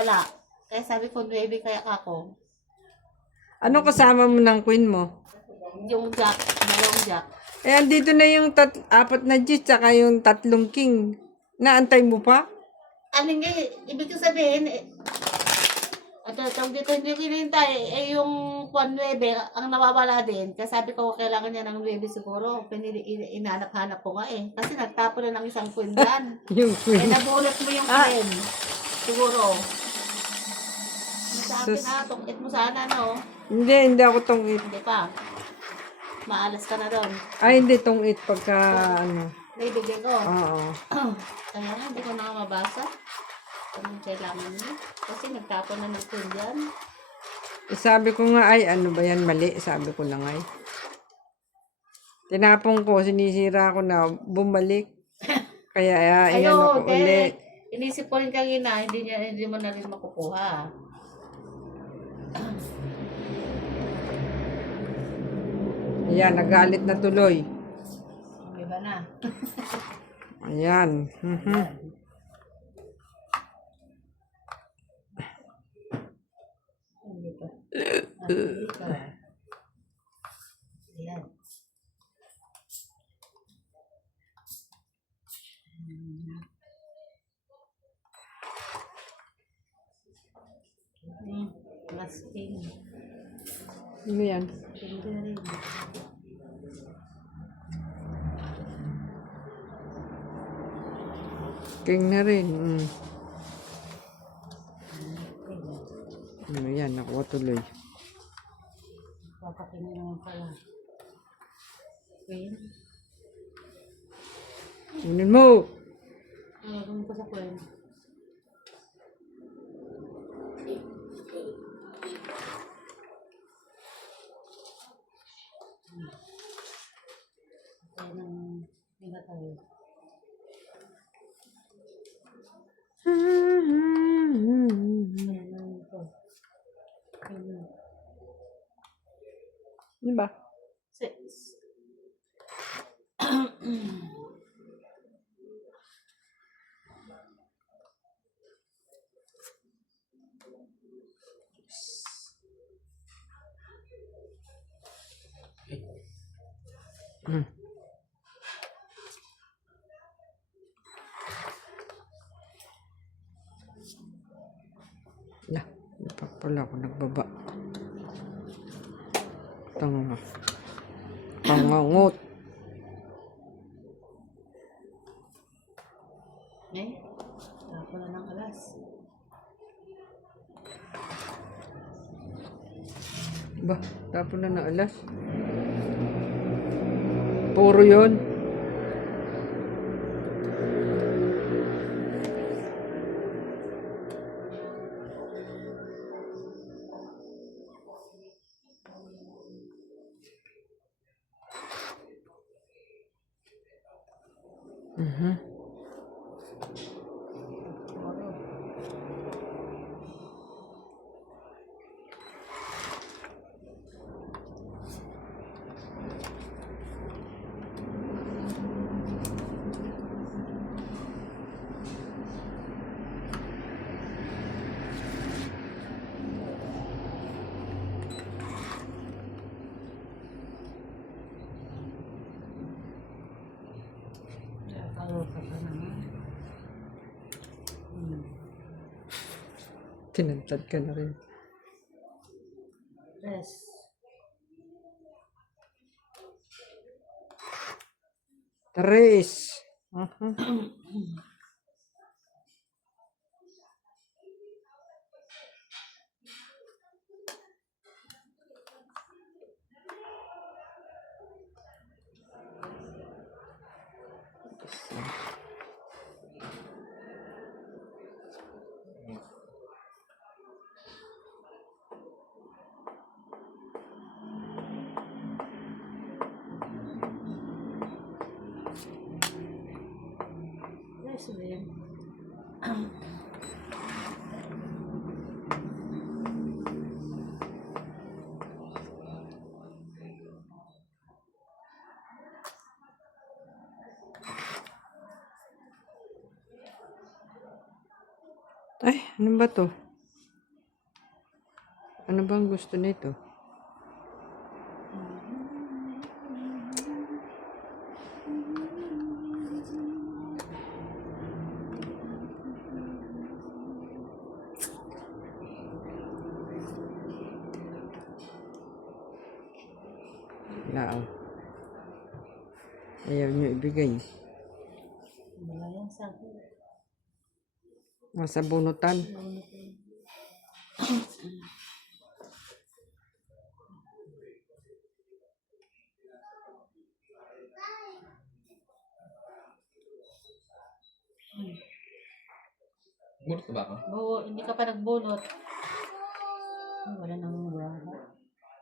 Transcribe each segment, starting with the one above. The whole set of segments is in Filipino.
Wala. Kaya sabi ko, 9 kaya ako. Ano kasama mo ng queen mo? Yung jack, dalawang jack. Eh, andito na yung apat na G, tsaka yung 3 king. Naantay mo pa? Alin nga, ibig ko sabihin, tawag dito, hindi ko hinihintay. Yung 9, ang nawawala din. Kaya sabi ko, kailangan niya ng 9 siguro. Inahanap-hanap ko nga eh. Kasi nagtapo na ng isang queen dyan. Yung Eh, queen. nabulot mo yung queen. Siguro. Sa akin Sus. tungkit mo sana, no? Hindi ako tungit. Hindi pa. Maalas ka na doon. Ay, hindi tungit pagka, ano. Naibigay ko. Oo. Kaya nga, hindi ko na mabasa. Anong kailangan niya? Kasi nagtapon na ng queen dyan. Eh, sabi ko nga, ay, ano ba yan, mali. Sabi ko na nga eh. Tinapong ko, sinisira ko na, bumalik. Kaya, ayan ako uli. Inisip ko rin kanina, hindi mo na rin makukuha. Ayan, nagalit na tuloy. Iba na. Ayan. Hindi pa. Hindi pa. Ayan. Mas king. Ano yan? King na rin. King na rin. Ano yan, nakuha tuloy. Papaking naman pala. Queen. Kunin mo! Kunin ko sa queen. Kaya nang hindi tayo. Ano ba? 6. Na, hindi pa pala ako nagbaba. Tanga. Tangangot. Tapo na ng alas. Ba, tapo na ng alas. Puro yun. Tinantad ka na rin. Yes. Tres. Yes, babe. Ay, ano ba to? Ano bang gusto nito? Wala oh. Ayaw nyo ibigay. Wala yan sa akin. Nasa bunutan. Bunot ka ba ako? Oo, hindi ka pa nagbunot. Wala nang bra.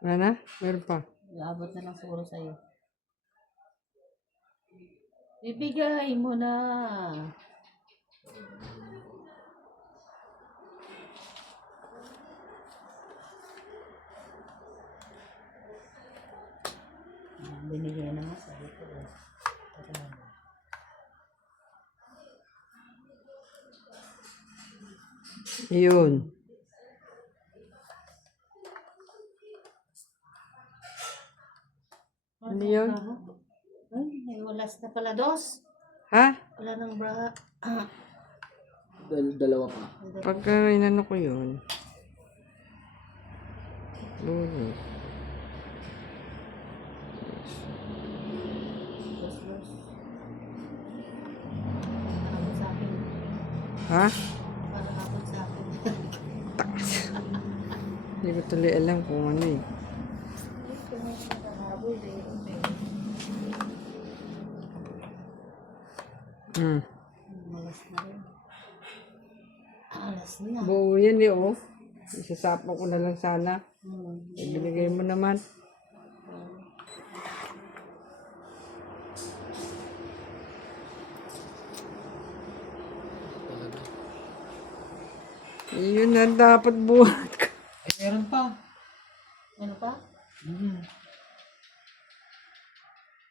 Wala na? Meron pa. Abot na lang siguro sa'yo. Ibigay mo na. Binigay na nga sabi ko. Yun. Ano yun? Ay, may walas na pala. Dos. Ha? Wala nang bra. Dalawa pa. Pagka inano ko yun. Bunot. Dos, dos. Parang sa akin. Ha? Parang hapon sa akin. Hindi ko tuloy alam kung ano eh. Ito na yung nakahabol eh. Hmm. Malas na rin. Alas na. Buo yan eh oh. Isasapan ko na lang sana. Hmm. Ibigay mo naman. Yun na dapat buhat ko. Ay, meron pa. Ano pa?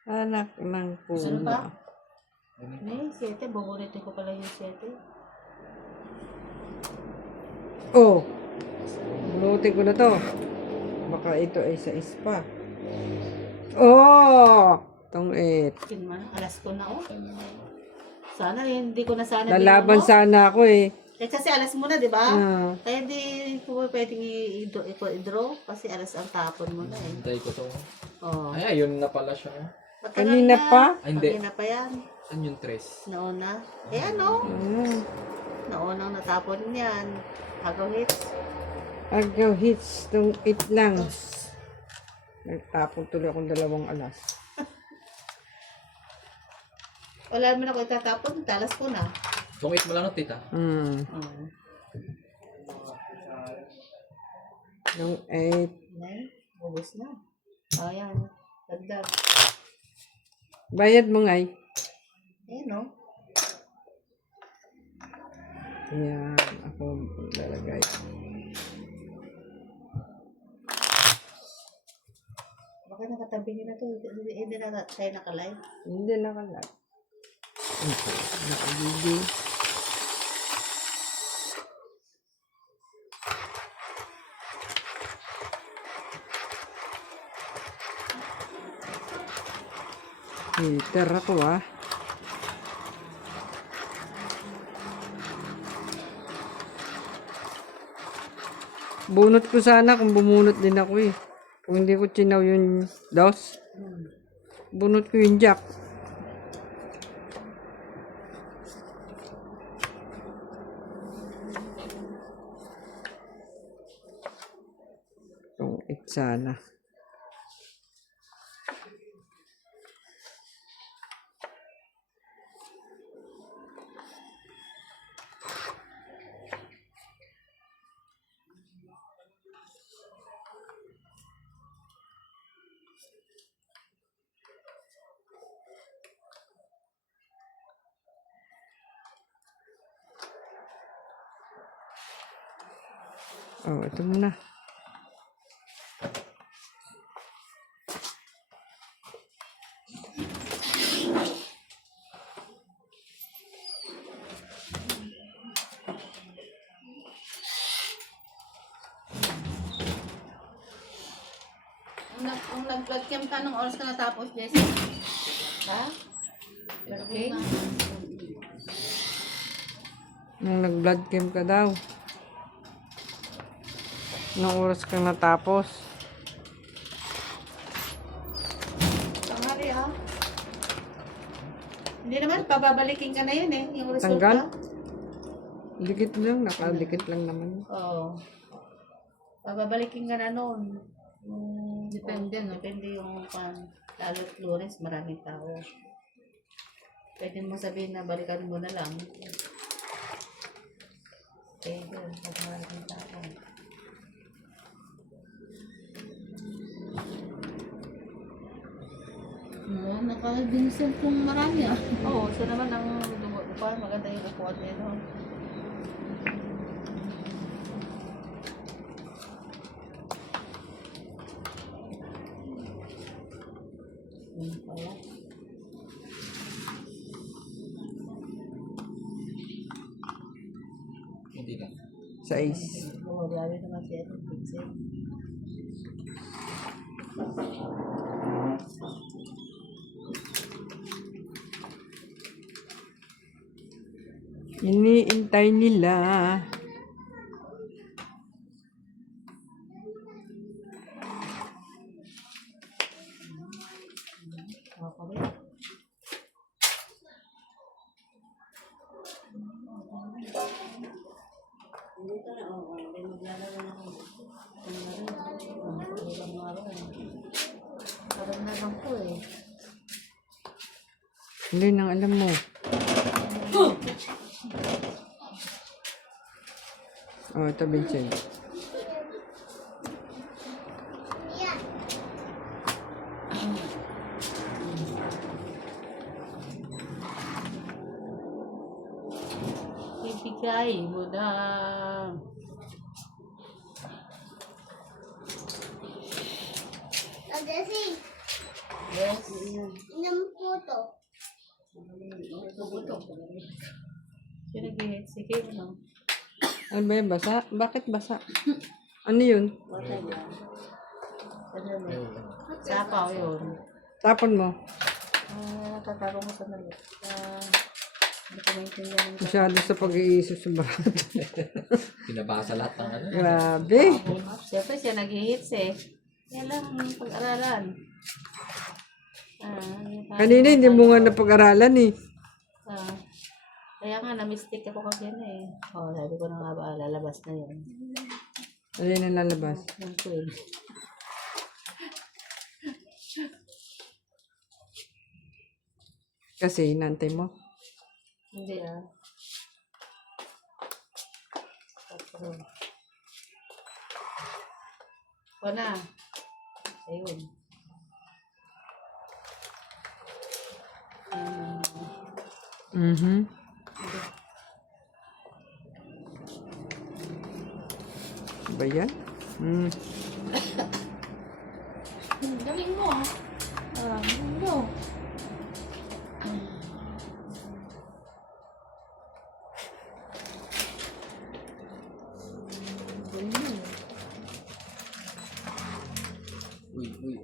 Anak ng Gusto mo pa? pula. May 7. Bumuritin ko pala yung 7. Oh. Bunutin ko na to. Baka ito ay sa ispa. Oh! Itong 8. Yun man, alas ko na oh. Sana hindi ko na sana Lalaban binuno. sana ako eh. Eh kasi alas mo na, di ba? Ah. Kaya hindi ko pwedeng i-draw kasi alas ang tapon mo na eh. Hintay ko to. Oh. Ay, ayun na pala siya. Matagal Kanina na. pa? Ay, hindi. Kanina pa yan. Saan yung tres? Nauna. Eh ano? Naunang natapon yan. Agaw hits. Agaw hits tong 8 lang. Nagtapon tuloy akong 2 alas. Wala naman ako itatapon. Talas ko na. Tungit mo lang no, tita. Oh. Yung 8. Nay, ubos na. Oh, yan. Dagdag. Bayad mo ngay. Eh, no? Ayan. Ako lalagay. Bakit nakatabi niyo na to? Hindi na tayo nakalive. Hindi na kala. Ito. Nakagigil. Hater ako ah. Bunot ko sana kung bumunot din ako eh. Kung hindi ko chinaw yung dos. Bunot ko yung jack. Itong 8 sana. Oh, ito muna. Kung nag-blood cam ka, nung oras ka natapos, Jessie? Ha? Okay. Nung nag-blood chem ka daw. Nung oras kang natapos. Tanghali ah. Hindi naman, pababalikin ka na yun eh. Yung resulta. Tanggal? Dikit lang, nakadikit lang naman. Oo. Pababalikin ka na noon. Depende, no? Depende yung lalo Flores, maraming tao. Pwede mo sabihin na balikan mo na lang. Pwede, pag maraming tao. Naka-Vincent kung marami ah. Oo, so naman ang upuan, maganda yung upuan nito. Pala. Hindi na. 6. Oo, grabe naman siya. Vincent. Iniintay nila. Okay. Parang na lang po eh. Hindi nang alam mo. Oh, ito Vincent. Ibigay mo na. Jessie, Yes. ilang photo? Sige, sige. No? Ano ba yun? Basa? Bakit basa? Ano yun? Sapaw yun. Tapon mo. Natatago mo sa mali. Hindi ko maintindihan. Masyado sa pag-iisip sa barat. Pinabasa lahat ng ano. Grabe. Siyempre siya nag-hits eh. Yan lang ang pag-aralan. Kanina hindi mo nga napag-aralan eh. Kaya nga, na-mistake ako kasi na eh. Oh, sabi ko na nga ba, lalabas na yun. Alin ang lalabas? Yung queen. Kasi inantay mo. Hindi ah. Tatlo. O na. Ayun. Mhm. Ba yan? Hmm. Galing mo ah. Ano?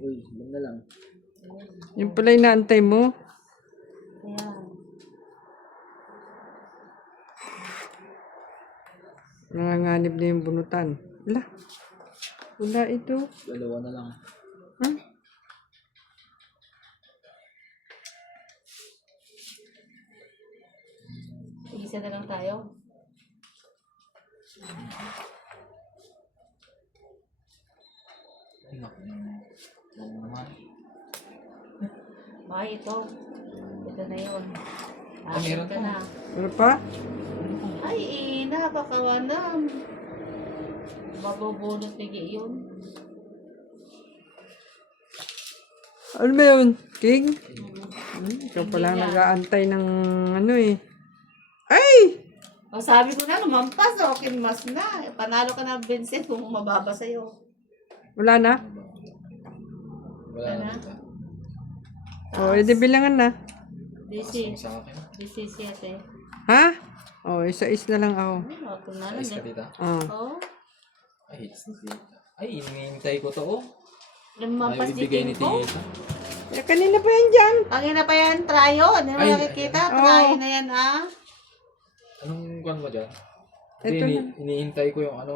Uy. Huwag na lang. Yung pala inaantay mo. Ayan. Nanganganib na yung bunutan. Wala. Wala ito. Dalawa na lang. Huh? Isa na lang tayo. Ay, naku. Ano naman. Baka ito. Ito na yun. meron ka pa. na. Ano pa? Ay, nakakawanam. Mabubunot tigi yun. Ano ba yun? King? Ikaw pala nag-aantay ng ano eh. Ay! O sabi ko na, lumampas. Okay, mas na. Panalo ka na, Vincent, kung mababa sa'yo. Wala na? Wala Ano? na dito. O, edi bilangan na. DC. Sa akin. DC 7. Ha? O, isa-is na lang ako. Ay, wag ko na lang. Ayos ka dito. Oh. Oh. Ay, hinihintay ko to oh. Lumampas Ayaw di ibigay ni ko. Tita. Eh, kanina pa yan dyan. Kanina pa yan, tryo. Hindi mo Ay, nakikita. oo. Tryo na yan, ah. Anong kwan mo dyan? Ito Hindi, na. iniintay ko yung ano,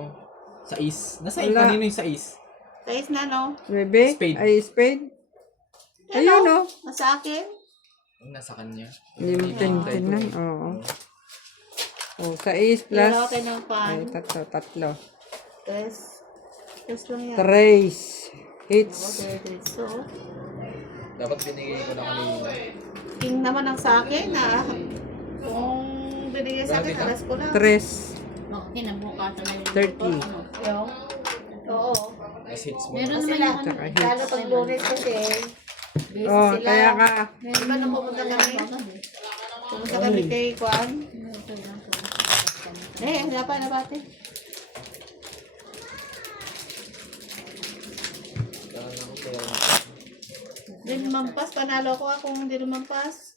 sais. Nasa Wala. kanino yung sais? Sais na, no? Bebe? Spade. Ay, spade. Ayun, oh. Nasa akin. Yung nasa kanya. Hindi mo Iniintay ko tinan. eh. Oo. Oh, 6 plus. Pero okay ng Ay, pan. tatlo. Tres. Tres lang yan. Trace. Hits. Okay, so. Dapat binigay ko na kanina. King naman ang sa akin, ah. Kung binigay sa akin, Bakit, ah? alas ko lang. Tres. Kinabukasan na yung 30. Yung? Oo. Mas hits mo. Meron Kasi naman lang, yung Tsaka hits. lalo pag lunes kasi, busy Oh, sila. kaya ka. Di ba nung pupunta kami? Pumunta kami kay Kwan. Napati. Hindi lumampas, panalo ko kung hindi lumampas.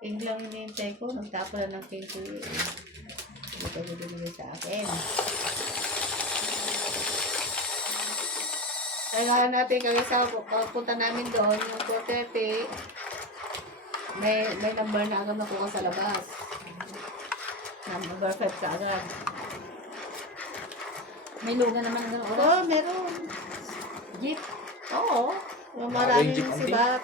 King lang hinihintay ko, nagtapo na ng king ko. Hindi ko binigay sa akin. Kailangan natin kaya sa punta namin doon, yung 4:30, may number na agad nakuha sa labas. Number 5 ka agad. May luga naman ng oras. Oo, meron. Jeep. Oo. Yung Yung maraming jeep ang sibat.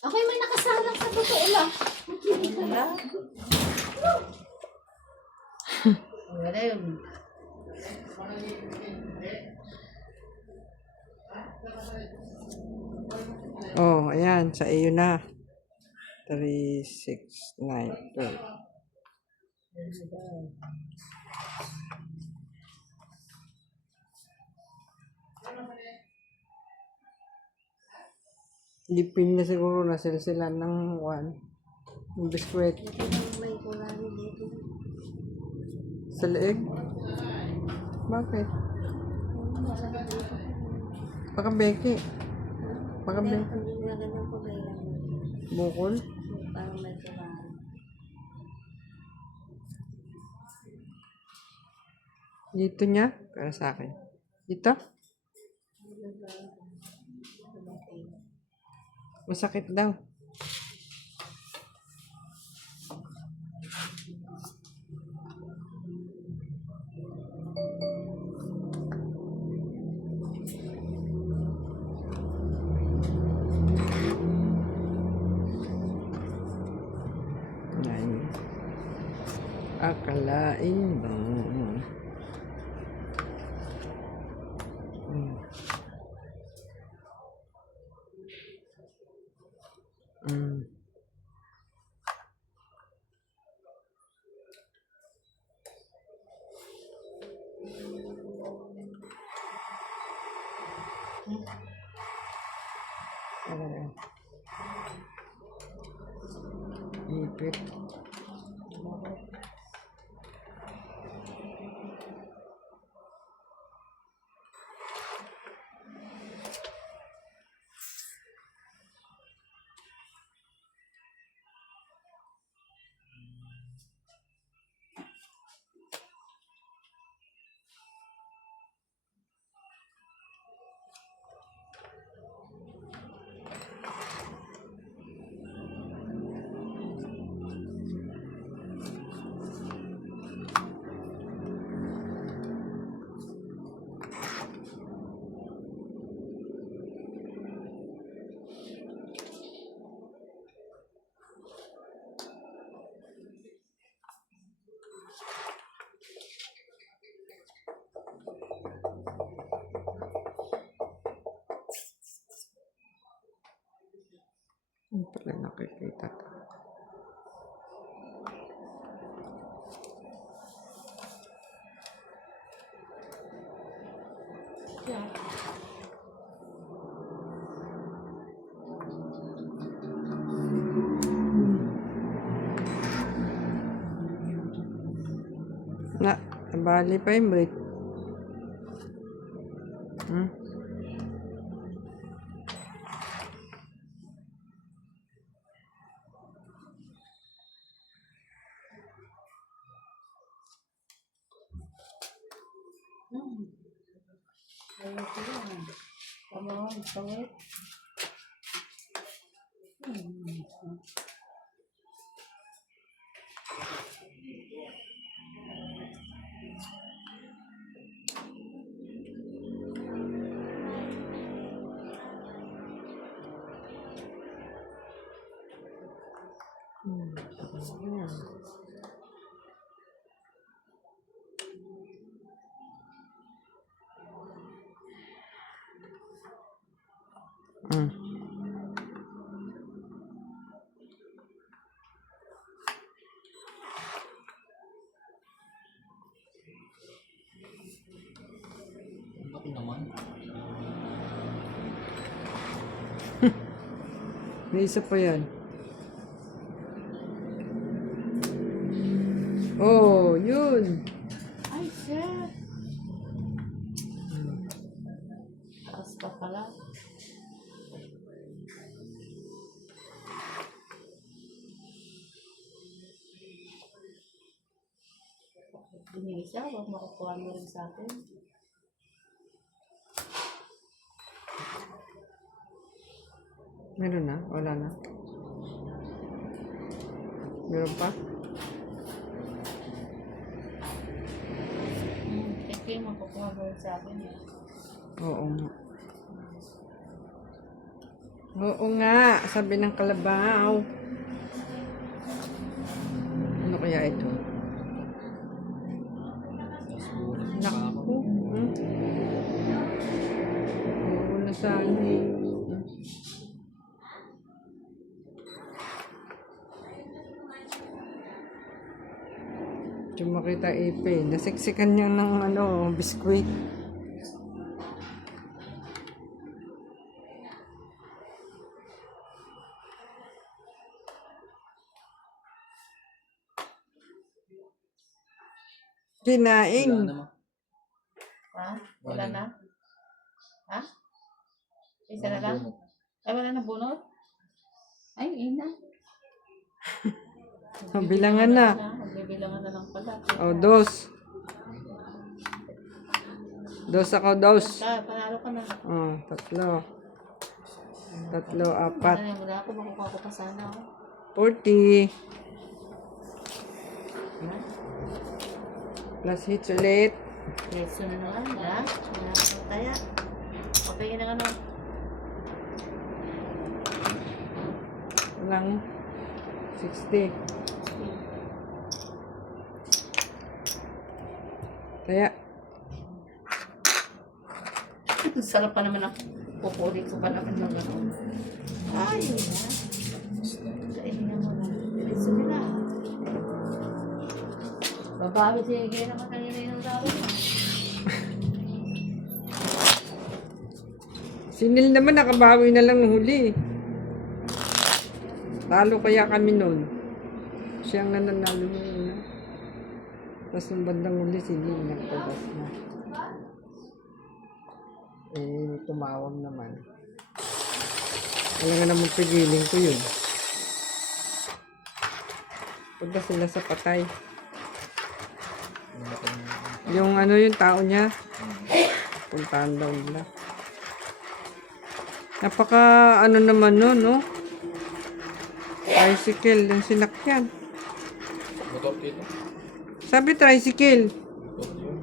Ako'y may nakasalang sa totoo lang. Wala. Wala yun. Oh, ayan. Sa iyo na. 3, 6, 9, 12. Lipin na siguro na sila ng ng biskwit. Sa leeg? Bakit? Baka beke. Baka beke. Bukol? Dito niya? Para sa akin. Dito? Masakit daw. Yan. Akalain mo. Mm. Ipit. Hindi pala nakikita. Na, bali pa yung bait. Hmm? Ayoko yan. Come on, pawit. Hmm. Laki naman. May isa pa yan. Oh, yun. Ay, sir. Taas pa pala. Binili siya, huwag makukuha mo rin sa akin. Meron na? Wala na? Meron pa? Thank you, makukuha mo rin sa akin. Oo nga. Oo nga, sabi ng kalabaw. Ano kaya ito? Tapos bunot pa ako. Naku. Hmm? Oo, nasali. Diyan makita ipe. Nasiksikan niya ng biskwit. Wala Kinain. naman. Ha? Wala na? Ha? Isa na Walang lang? bunot. Ay, wala na bunot? Ay, ina. Bilangan na. Magbibilangan na lang pala. O, dos. Dos ako, dos. Panalo ka na. O, tatlo. Tatlo, apat. Wala ako, makukuha ko pa sana ako. 40. Plus hits ulit. Yes, so na naman. Ha? Wala akong taya. Okay na ano. Walang 60. Kaya, Sarap pa naman ako. Pupuli ko pa naman ng ano. Ay, yun na. Kainin mo na. Diretso nila. Babawi sige naman kanina yung sabi mo. sinil naman nakabawi na lang ng huli. Talo kaya kami nun. Siya nga nanalo nung una. Tapos nung bandang huli, sinil nagpagas na. Tumawag naman. Wala nga naman pigiling ko yun. Punta sila sa patay. Yung yung tao niya. Puntahan daw nila. Napaka naman nun, no? Tricycle yung sinakyan. Motor dito. Sabi tricycle. Motor yun.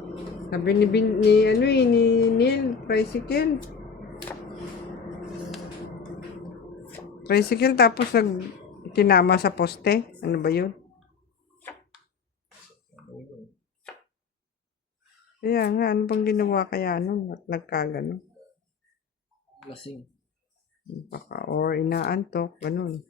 Sabi ni Neil, tricycle. Tricycle tapos tinama sa poste. Ano ba yun? Kaya nga, ano bang ginawa kaya nun? At nagkagano? Lasing. Baka, or inaantok, ganun.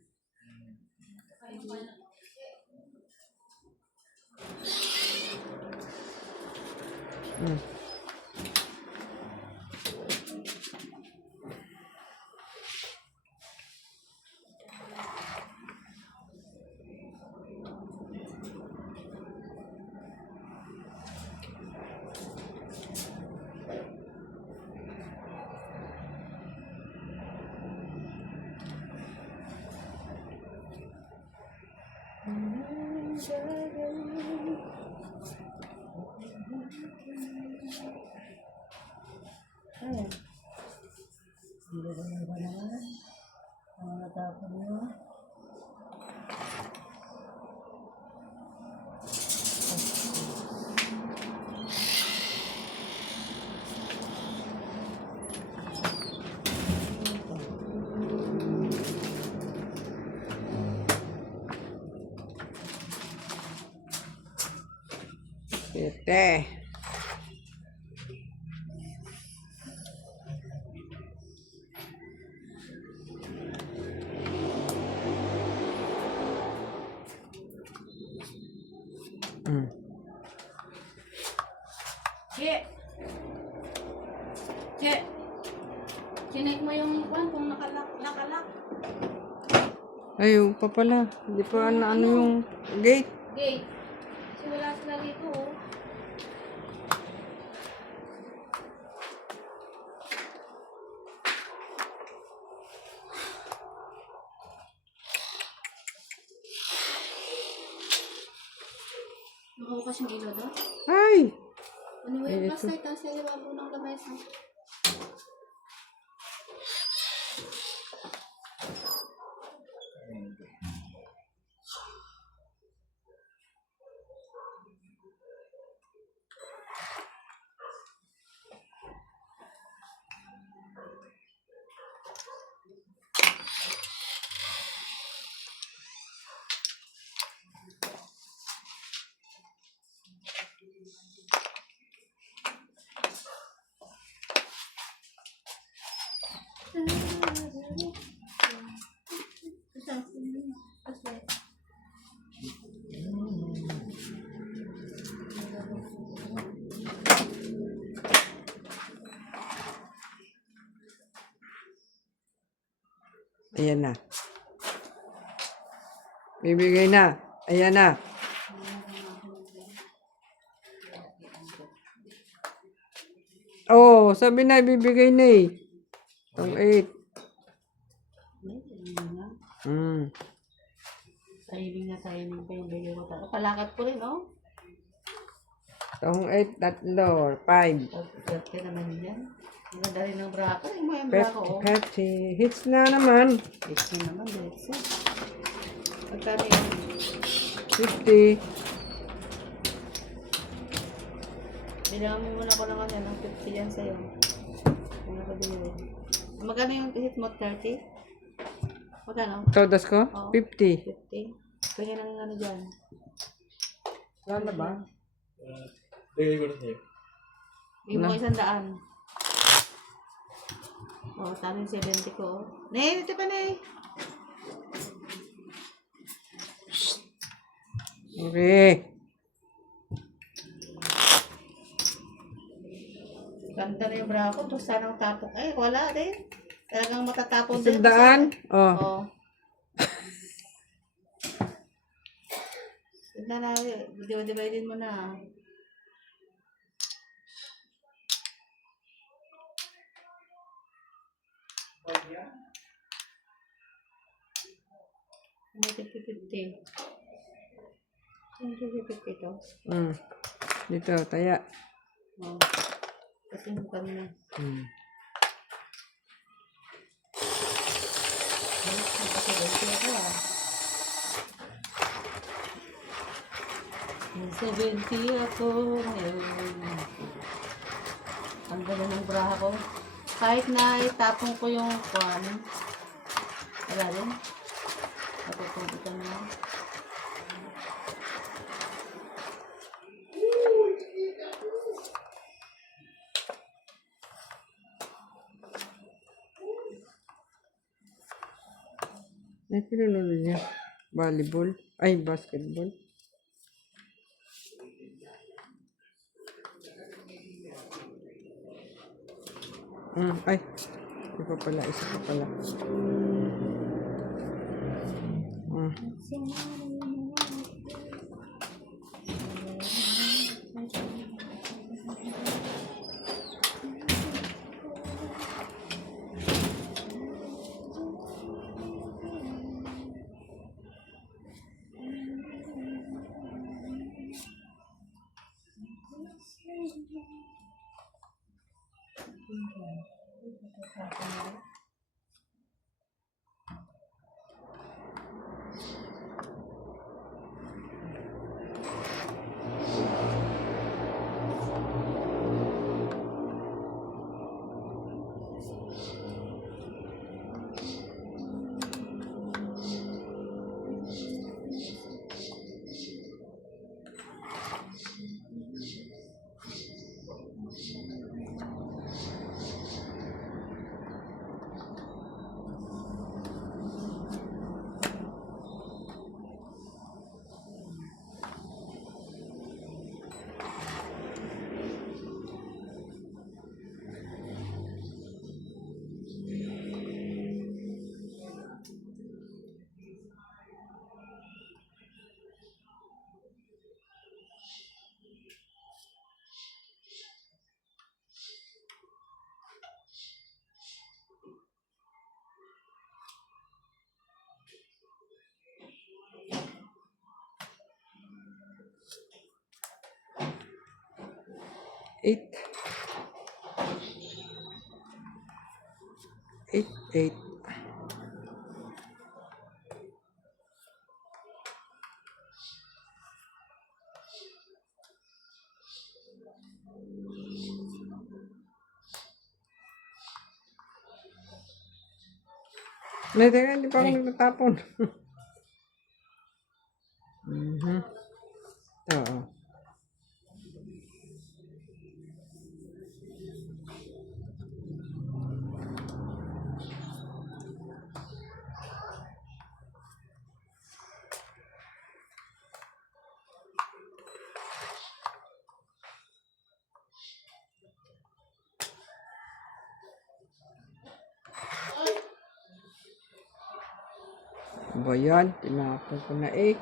Ayan. Hindi ba naman? Ang natapon nyo. Ete. Mm. Che! Che! Chinek mo yung kwan kung nakalak. Ayun pa pala. Hindi pa na ano yung gate. Gate. Kasi wala sila dito oh. Nakabukas yung ilaw doon? Ay! Ano Ay, yung ito. flashlight? Nasa liwabo ng lamesa. Ayan na. Bibigay na. Ayan na. Oh, sabi na bibigay na eh. Ang 8. Tahiming pa yung bayo ko. Palakad ko rin, oh. Tong 8, tatlo, 5. Pagkakit naman yan. Ang ganda rin ng brako. Yung mga brako, oh. 50. Hits na naman. Ito naman, let's see. Pagkano yun? 50. Bilangan mo muna ko ng ano, ng 50 yan sa'yo. Ano ka binili? Magkano yung hit mo? 30? Magkano? Todas ko? Oo. 50. 50? Kanya ng ano dyan. Wala na ba? Bigay ko na sa'yo. Bigyan mo ko 100. Oo, tama yung 70 ko. Ne, dito pa ne. Okay. Ganda na yung bra ko. Tapos sanang tapok. Ay, wala din. Talagang matatapon din. 100? Oh. Oo. Ganda na. Divide mo na. Ano 50-50? Ano 50-50 to? Dito, taya. Oo. Kasi yung kanina. May 70 ako ngayon. Ang ganda ng braha ko. Kahit na itapong ko yung kwan. Wala rin. Natutubutan na. Ay, pinunod niya. Volleyball. Ay, basketball. Ay. Isa pa pala. Isa pa pala. Eight. 8, 8. May teka, hindi pa ako nagtatapon. Oo. Ba yan? Tinapon ko na eh.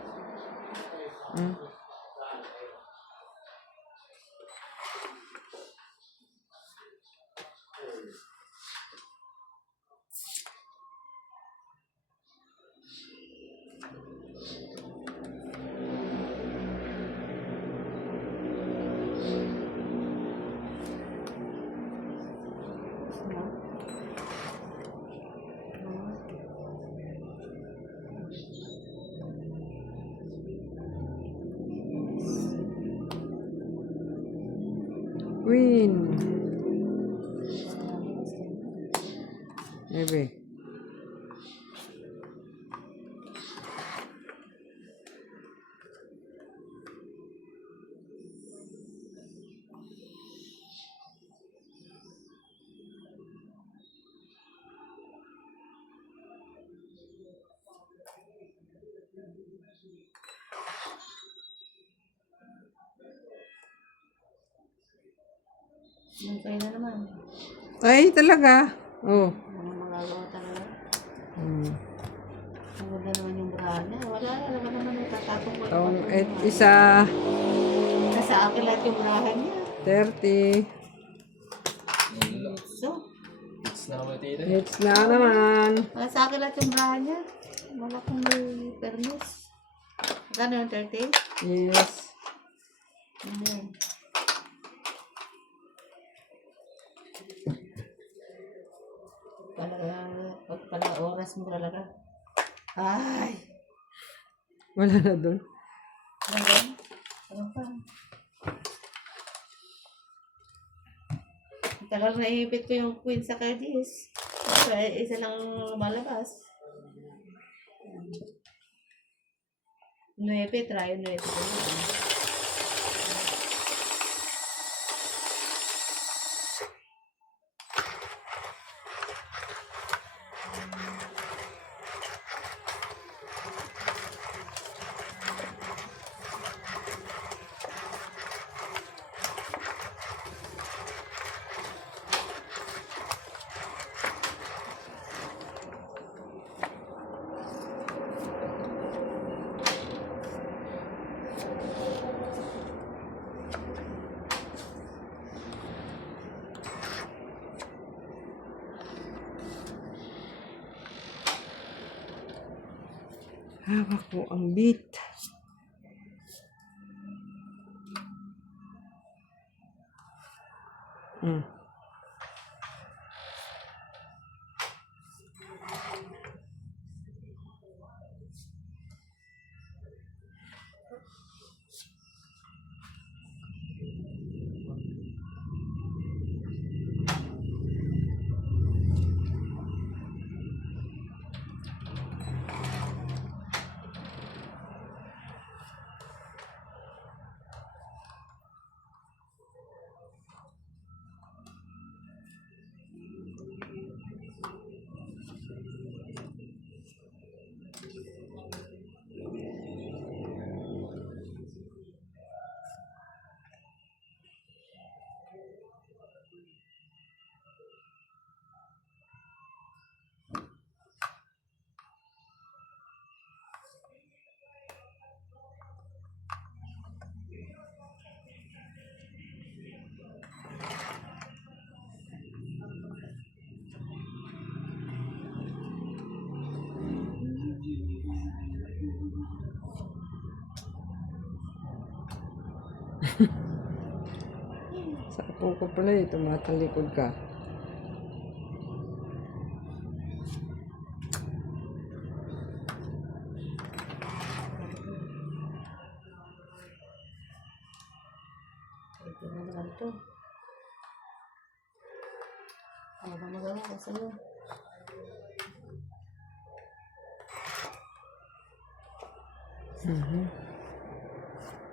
Queen. Maybe. Yung kayo na naman. Ay, talaga. Oh. Ano magagawa talaga? Hmm. Ang ganda naman yung braha niya. Wala, alam mo naman yung tatapong ko. Isa. Nasa akin lahat yung braha niya. 30. So, It's na naman tita. Hits na naman. wala sa akin lahat yung braha niya. Wala kong may permis. Gano yung 30? Yes. Ano yan? Pag pala oras mo talaga. Ay! Wala na doon. Ano yan? Ano pa? Tagal na ihipit ko yung queen sa cardis. Isa lang lumalabas. 9, try 9. Hawak ko ang beat. Sapo ko pala eh, tumatalikod ka. Ito na naman to. Ano ba magawa ko sa'yo?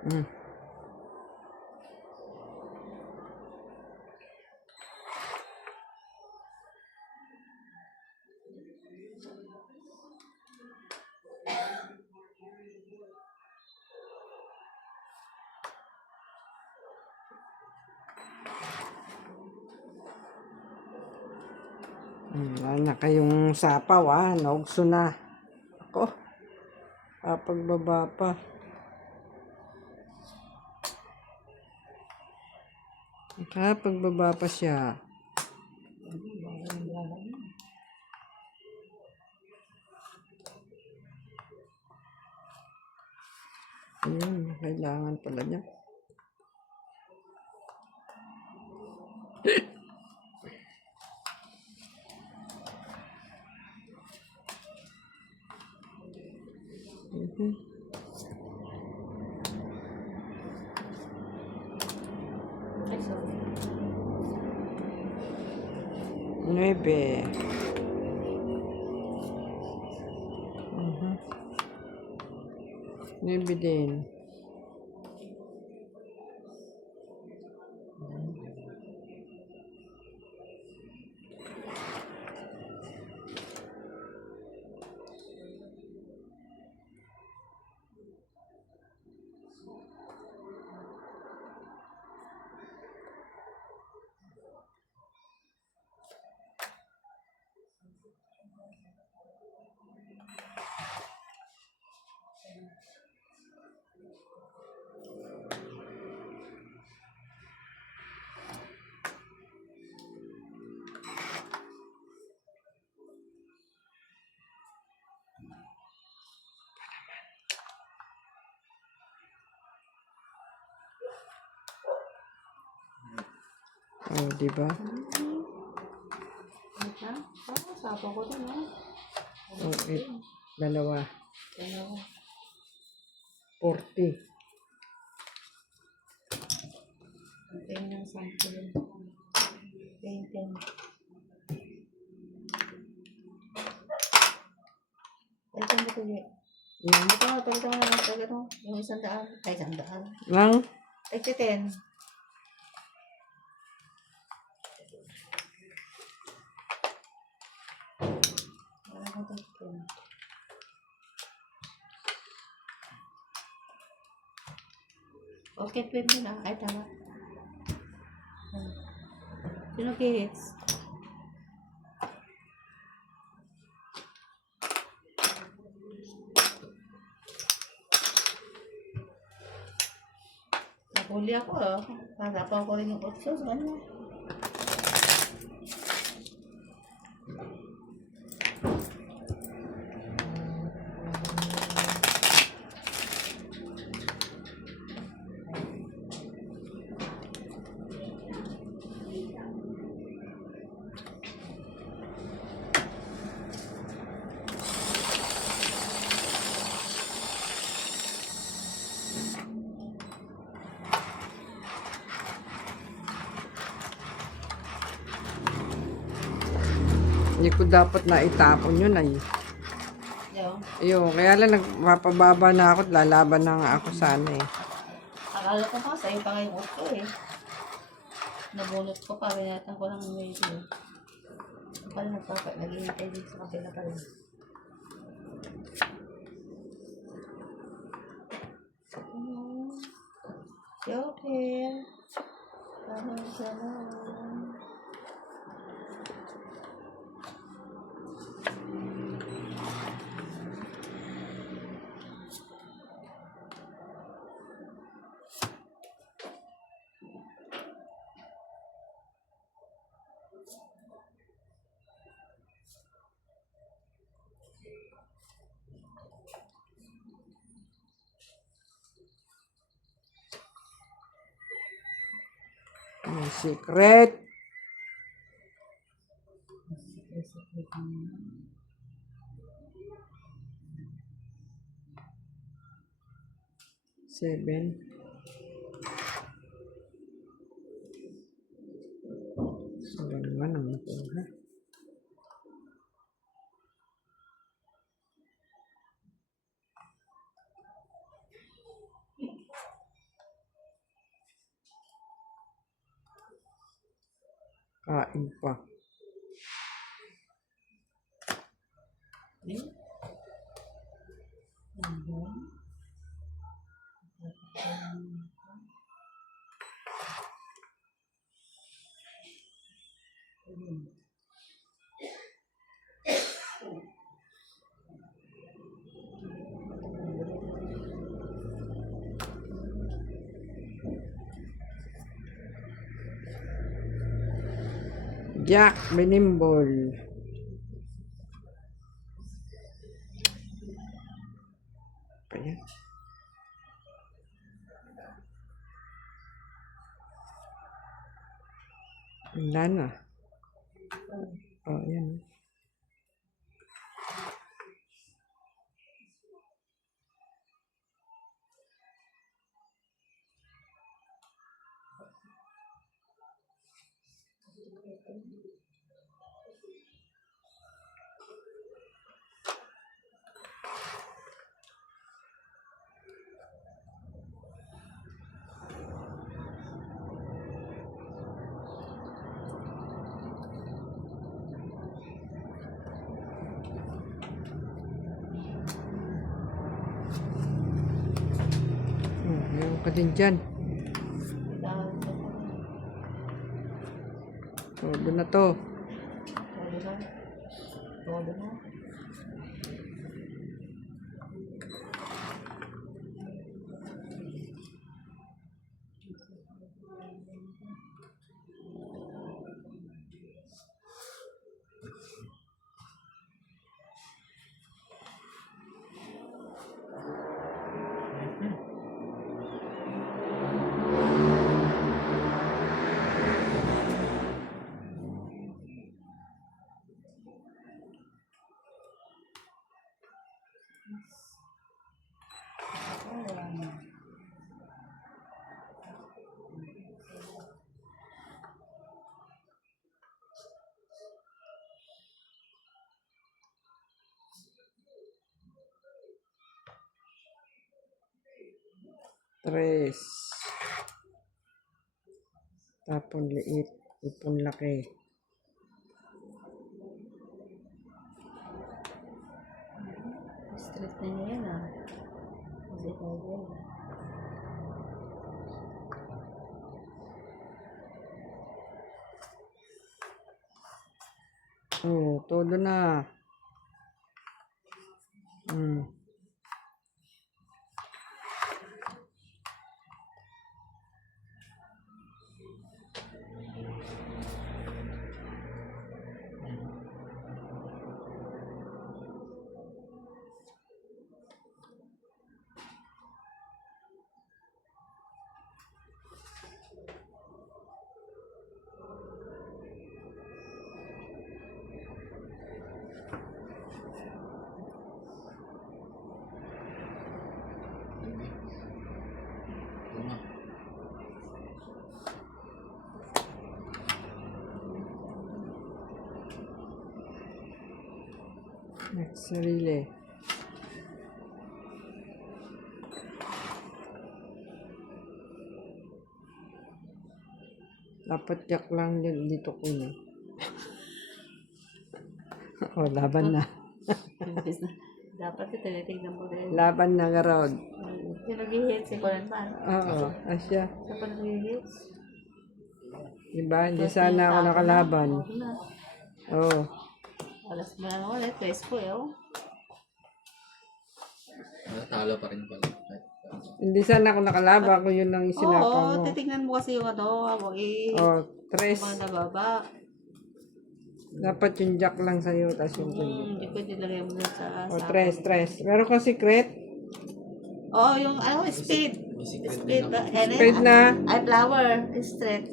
Mm. Wala na kayong sapaw naugso na. Ako, papagbaba pa. Pagbaba pa siya. Ayun, kailangan pala niya. Ay, sorry. 9. 9 din. Oh, di ba? Ha? Sapo ko din, ha? Oh, 2. Dalawa. 40. Ang ng sample. 10. Palitan mo tuloy. Palitan mo na lang talaga no? Yung 100. Ay, 100. Lang? Ay, 10. Wala ko 10. Okay, 20 na. Ay, tama. Sino hits? Nakuli ako Harapan ko rin yung 8 sa kanya. Hindi ko dapat na itapon yun ay. Yo. Ayun, kaya lang nagpapababa na ako at lalaban na nga ako sana eh. Akala ko pa sa'yo pa ngayong 8 eh. Nabunot ko pa. Binatan ko lang medyo. pala naghihintay dito sa kapila pala. Joker. Salam. May secret. Seven. So, naman ang nakuha. Kain pa. Jack Benimbol. Apa ya? Wala na. Oh, yan. Meron ka din dyan. Todo na to. Todo na. Tres. Tapon liit. Ipon laki. Stress na niya yan ah. Kasi tayo yan. Oh, todo na. Next sarili. Dapat yak lang dito ko na. Oh, laban na. Imbis na. Dapat ito, tinitignan mo rin. Laban na nga raw. Yung nag-hit, si Conan Man. Oo, asya. Sa pa nag-hit. Diba? Hindi sana ako nakalaban. Huwag na. Oo. Alas mo na ulit. Press ko eh. Oh. Talo pa rin pala. Hindi sana ako nakalaban kung yun lang isinapa Oo, mo. titignan mo kasi yung ano. Oh, tres. Mga nababa. Dapat yung jack lang sa'yo, tapos yung queen. Hindi pwede lagay mo dun sa Oh, tres. Meron ka secret? Oh, yung ano, speed. May secret Speed. din ako. Spade na. Ay, flower. Straight.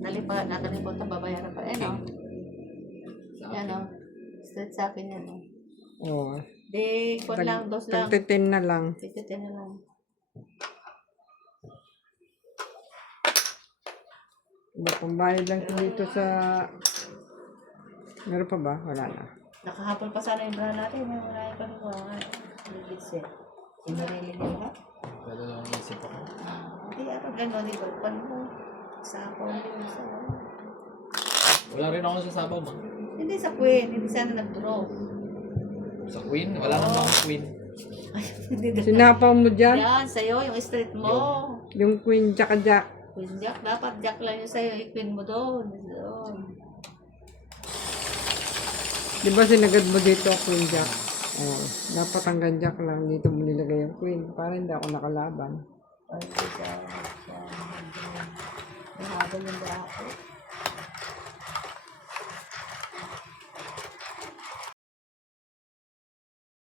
Nakalimutan, babayaran pa. Ano? Yan o. Straight sa akin yan o. Oh, Di, kung lang, dos lang. tagtitin na lang. Tititin na lang. Diba, pambayad lang ko dito sa... Meron pa ba? Wala na. Nakahapon pa sana yung bra natin. May wala yung panuwa. Legit set. Sinarili niya lahat. Pero lang ang isip ako. Hindi, ano, gano'n. Di ba? Paano? Sa ako. Hindi sa Wala rin ako sa sabaw, ma. Hindi sa queen. Hindi sana nag-draw. Sa queen? Wala naman akong queen. Hindi na. Sinapaw mo dyan, Yan, sa'yo. Yung straight mo. yung queen tsaka jack. Queen jack. Dapat jack lang yung sa'yo. I-queen mo doon. Doon. Di ba sinagad mo dito queen jack? Oh, dapat hanggang jack lang. Dito mo nilagay yung queen. Para hindi ako nakalaban. Ay, siya. Nahabol yung bra ako.